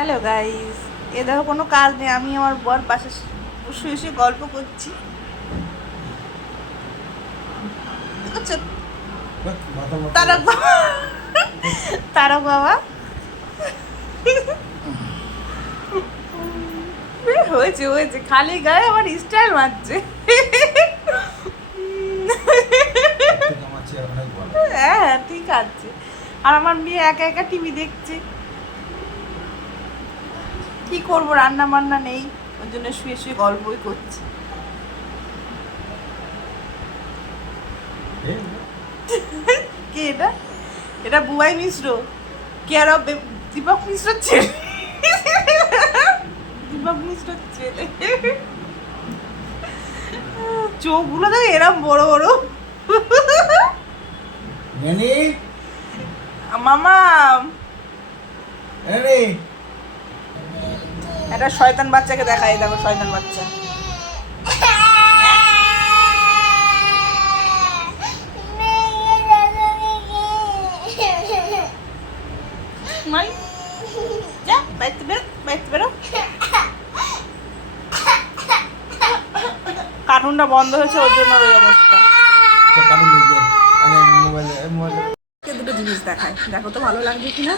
Hello guys, এ দেখো কোনো কাজ নেই, আমি আমার বর পাশে শুয়ে শুয়ে গল্প করছি। দেখছো তারক বাবা, তারক বাবা হয়েছে হয়েছে, খালি গায়ে আমার স্টাইল মারছে। হ্যাঁ ঠিক আছে। আর আমার মেয়ে একা একা টিভি দেখছে। কি করবো, রান্না বান্না নেই, ওই জন্য শুয়ে শুয়ে গল্পই করছি। কে এটা? এটা বুবাই মিশ্র, কেয়ার অফ দীপক মিশ্র ছেলে। দীপক মিশ্র ছেলে। চোখগুলো তো এরম বড় বড়। মামা একটা শয়তান বাচ্চাকে দেখাই, দেখো শয়তান বাচ্চা। কার্টুনটা বন্ধ হয়েছে, ওর জন্য ওই অবস্থা। দুটো জিনিস দেখায়, দেখো তো ভালো লাগবে কিনা।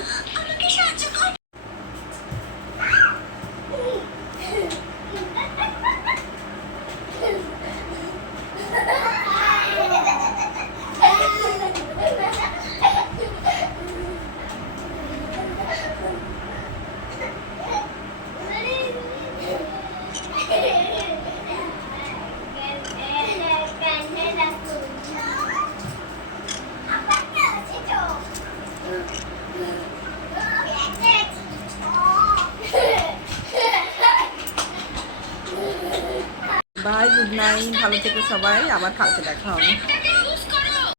বাই, গুড নাইট, ভালো থেকো সবাই, আবার কালকে দেখা হবে।